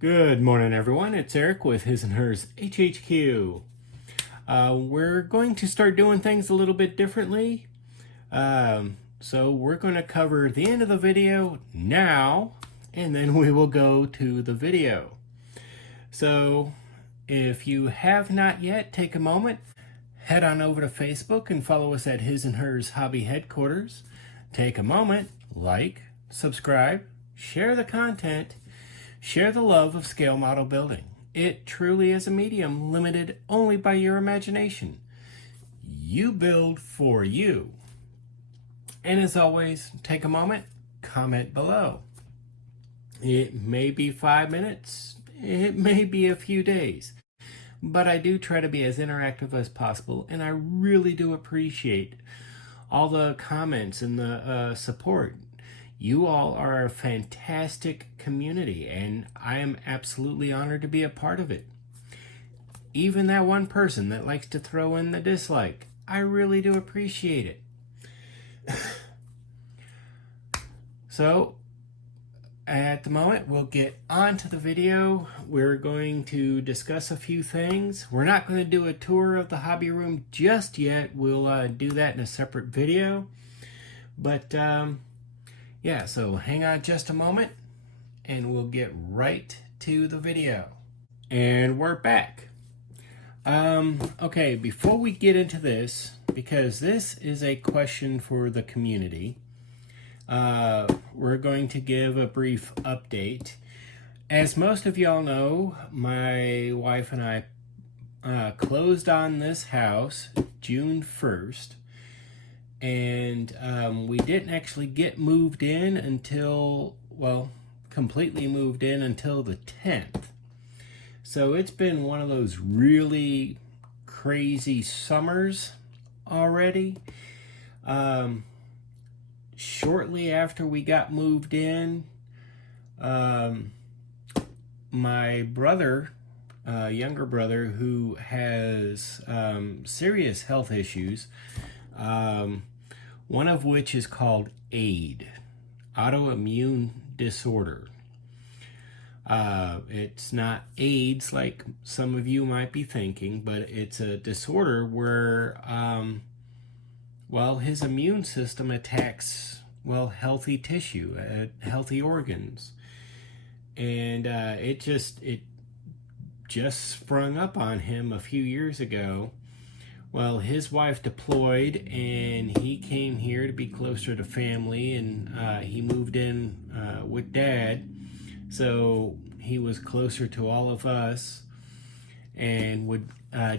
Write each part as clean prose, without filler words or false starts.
Good morning, everyone. It's Eric with His&Hers HHQ. We're going to start doing things a little bit differently. So we're going to cover the end of the video now, and then we will go to the video. So if you have not yet, take a moment, head on over to Facebook and follow us at His&Hers Hobby Headquarters. Take a moment, like, subscribe, share the content, share the love of scale model building. It truly is a medium limited only by your imagination. You build for you. And as always, take a moment, comment below. It may be 5 minutes, it may be a few days, but I do try to be as interactive as possible, and I really do appreciate all the comments and the support. You all are a fantastic community, and I am absolutely honored to be a part of it. Even that one person that likes to throw in the dislike, I really do appreciate it. So, at the moment, we'll get on to the video. We're going to discuss a few things. We're not going to do a tour of the hobby room just yet. We'll do that in a separate video. But, yeah, so hang on just a moment and we'll get right to the video. And we're back. Okay, before we get into this, because this is a question for the community, we're going to give a brief update. As most of y'all know, my wife and I closed on this house June 1st. And we didn't actually get moved in until, well, completely moved in until the 10th. So it's been one of those really crazy summers already. Shortly after we got moved in, my brother, younger brother, who has serious health issues, one of which is called AID, autoimmune disorder. It's not AIDS like some of you might be thinking, but it's a disorder where, well, his immune system attacks, well, healthy tissue, healthy organs. And it just sprung up on him a few years ago. Well, his wife deployed, and he came here to be closer to family, and he moved in with Dad, so he was closer to all of us and would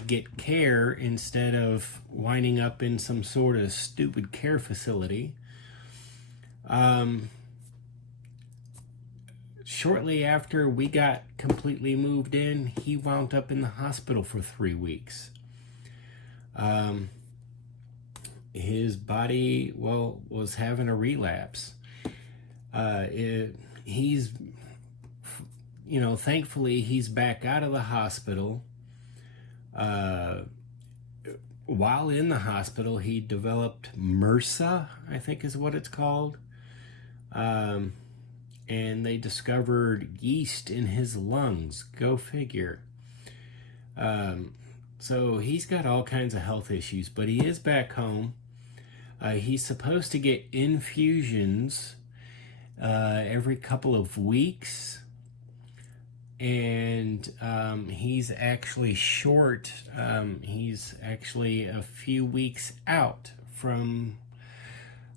get care instead of winding up in some sort of stupid care facility. Shortly after we got completely moved in, he wound up in the hospital for 3 weeks. His body, well, was having a relapse. He's, thankfully he's back out of the hospital. While in the hospital, he developed MRSA, I think is what it's called. And they discovered yeast in his lungs. Go figure. So he's got all kinds of health issues, but he is back home. He's supposed to get infusions every couple of weeks. And he's actually short. He's actually a few weeks out from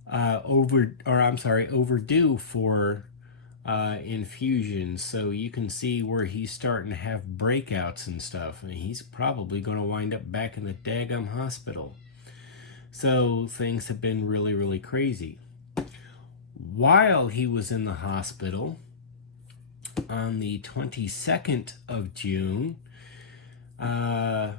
overdue for infusions, so you can see where he's starting to have breakouts and stuff, and he's probably going to wind up back in the daggum hospital. So things have been really, really crazy. While he was in the hospital, on the 22nd of June, our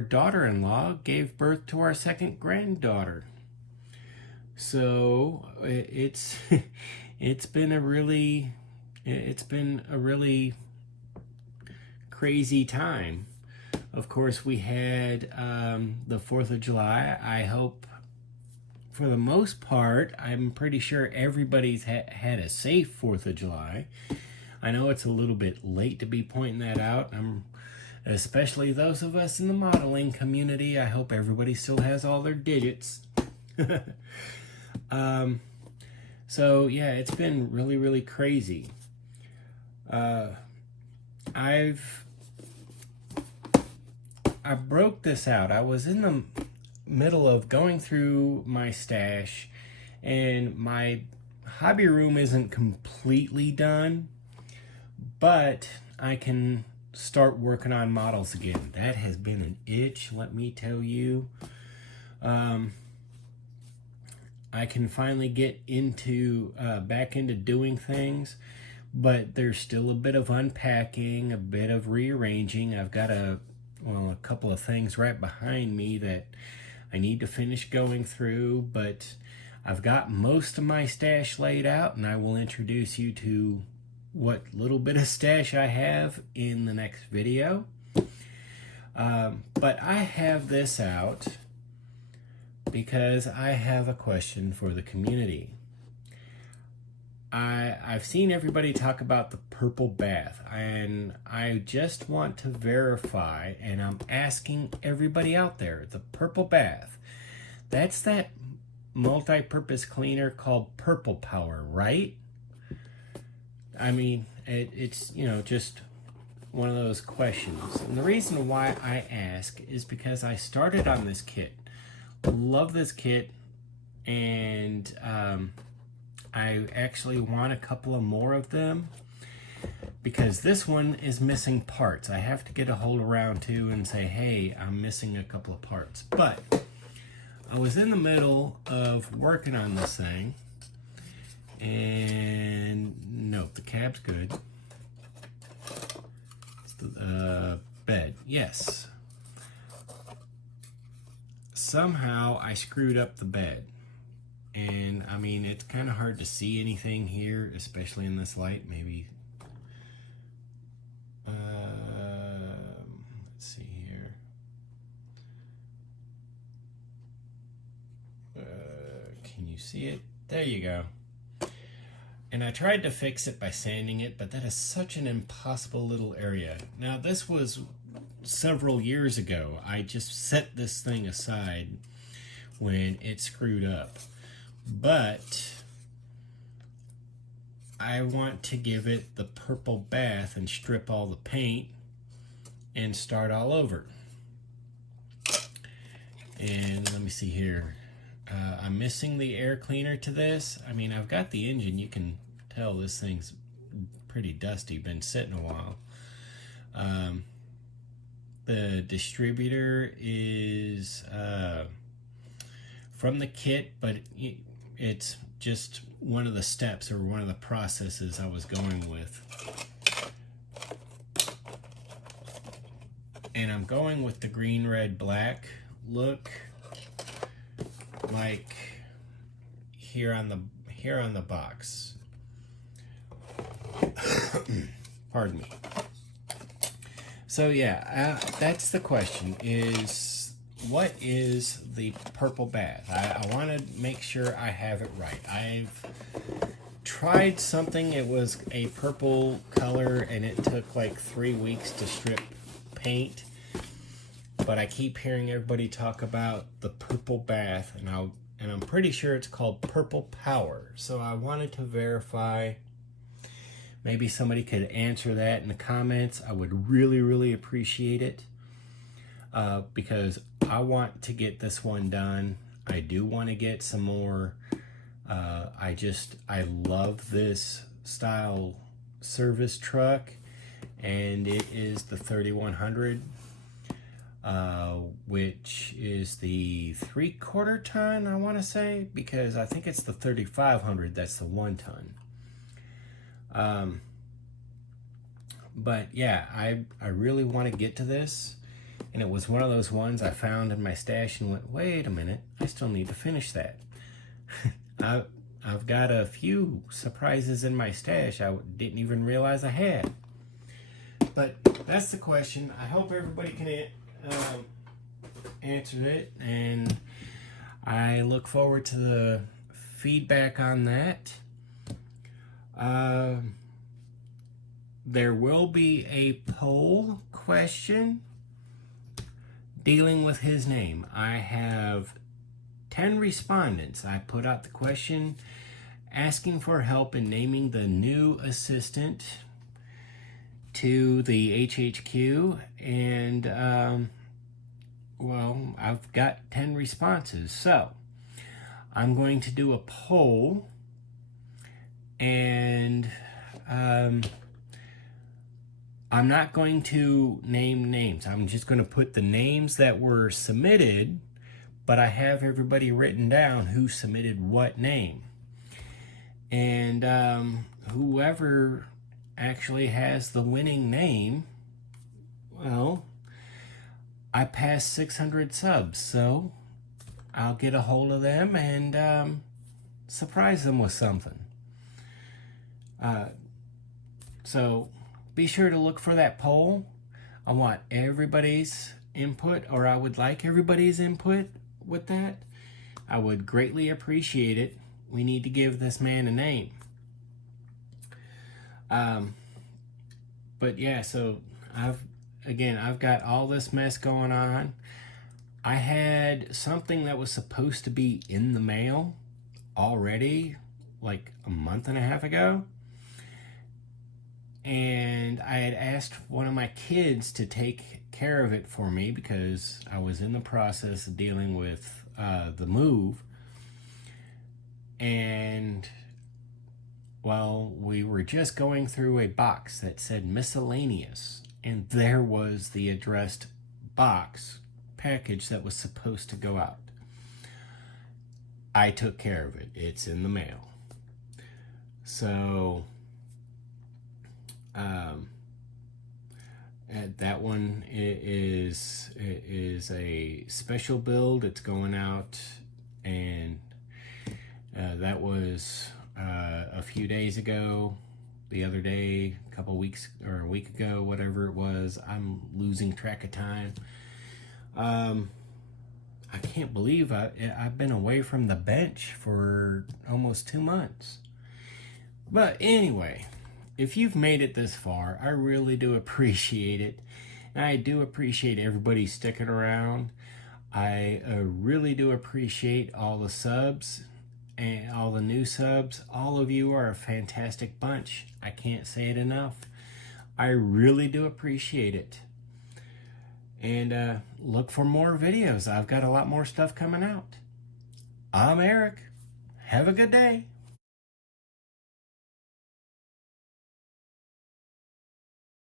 daughter-in-law gave birth to our second granddaughter. So it's been a really crazy time. Of course, we had the 4th of July. I hope for the most part, I'm pretty sure everybody's had a safe 4th of July. I know it's a little bit late to be pointing that out. Especially those of us in the modeling community. I hope everybody still has all their digits. So yeah, it's been really, really crazy. I broke this out. I was in the middle of going through my stash, and my hobby room isn't completely done, but I can start working on models again. That has been an itch, let me tell you. I can finally get into back into doing things, but there's still a bit of unpacking, a bit of rearranging. I've got a couple of things right behind me that I need to finish going through, but I've got most of my stash laid out, and I will introduce you to what little bit of stash I have in the next video. But I have this out because I have a question for the community. I've seen everybody talk about the purple bath, and I just want to verify, and I'm asking everybody out there, the purple bath, that's that multi-purpose cleaner called Purple Power, right? I mean, it's, you know, just one of those questions. And the reason why I ask is because I started on this kit. Love this kit, and I actually want a couple of more of them because this one is missing parts. I have to get a hold around to and say, hey, I'm missing a couple of parts. But I was in the middle of working on this thing, and no, the cab's good. It's the bed, yes. Somehow I screwed up the bed. And I mean, it's kind of hard to see anything here, especially in this light. Maybe, let's see here. Can you see it? There you go. And I tried to fix it by sanding it, but that is such an impossible little area. Now, this was several years ago. I just set this thing aside when it screwed up. But I want to give it the purple bath and strip all the paint and start all over. And let me see here. I'm missing the air cleaner to this. I mean, I've got the engine. You can tell this thing's pretty dusty, been sitting a while. The distributor is from the kit, but it's just one of the steps or one of the processes I was going with. And I'm going with the green, red, black look, like here on the box. Pardon me. So yeah, that's the question, is what is the purple bath? I want to make sure I have it right. I've tried something, it was a purple color, and it took like 3 weeks to strip paint. But I keep hearing everybody talk about the purple bath, and I'm pretty sure it's called Purple Power. So I wanted to verify. Maybe somebody could answer that in the comments. I would really, really appreciate it. Because I want to get this one done. I do want to get some more. I love this style service truck, and it is the 3100, which is the 3/4 ton, I want to say, because I think it's the 3500 that's the 1 ton. But yeah, I really want to get to this, and it was one of those ones I found in my stash and went, wait a minute, I still need to finish that. I've got a few surprises in my stash I didn't even realize I had. But that's the question. I hope everybody can answer it, and I look forward to the feedback on that. There will be a poll question dealing with his name. I have 10 respondents. I put out the question asking for help in naming the new assistant to the HHQ, and well, I've got 10 responses. So I'm going to do a poll, and I'm not going to name names. I'm just going to put the names that were submitted, but I have everybody written down who submitted what name. And whoever actually has the winning name, well, I passed 600 subs, so I'll get a hold of them and surprise them with something. So be sure to look for that poll. I want everybody's input, or I would like everybody's input with that. I would greatly appreciate it. We need to give this man a name. But yeah, so I've got all this mess going on. I had something that was supposed to be in the mail already, like a month and a half ago. And I had asked one of my kids to take care of it for me because I was in the process of dealing with the move. And well, we were just going through a box that said miscellaneous, and there was the addressed box package that was supposed to go out. I took care of it. It's in the mail. So that one is a special build. It's going out, and that was a few days ago. The other day, a couple weeks or a week ago, whatever it was. I'm losing track of time. I can't believe I've been away from the bench for almost 2 months. But anyway, if you've made it this far, I really do appreciate it. And I do appreciate everybody sticking around. I really do appreciate all the subs and all the new subs. All of you are a fantastic bunch. I can't say it enough. I really do appreciate it. And look for more videos. I've got a lot more stuff coming out. I'm Eric. Have a good day.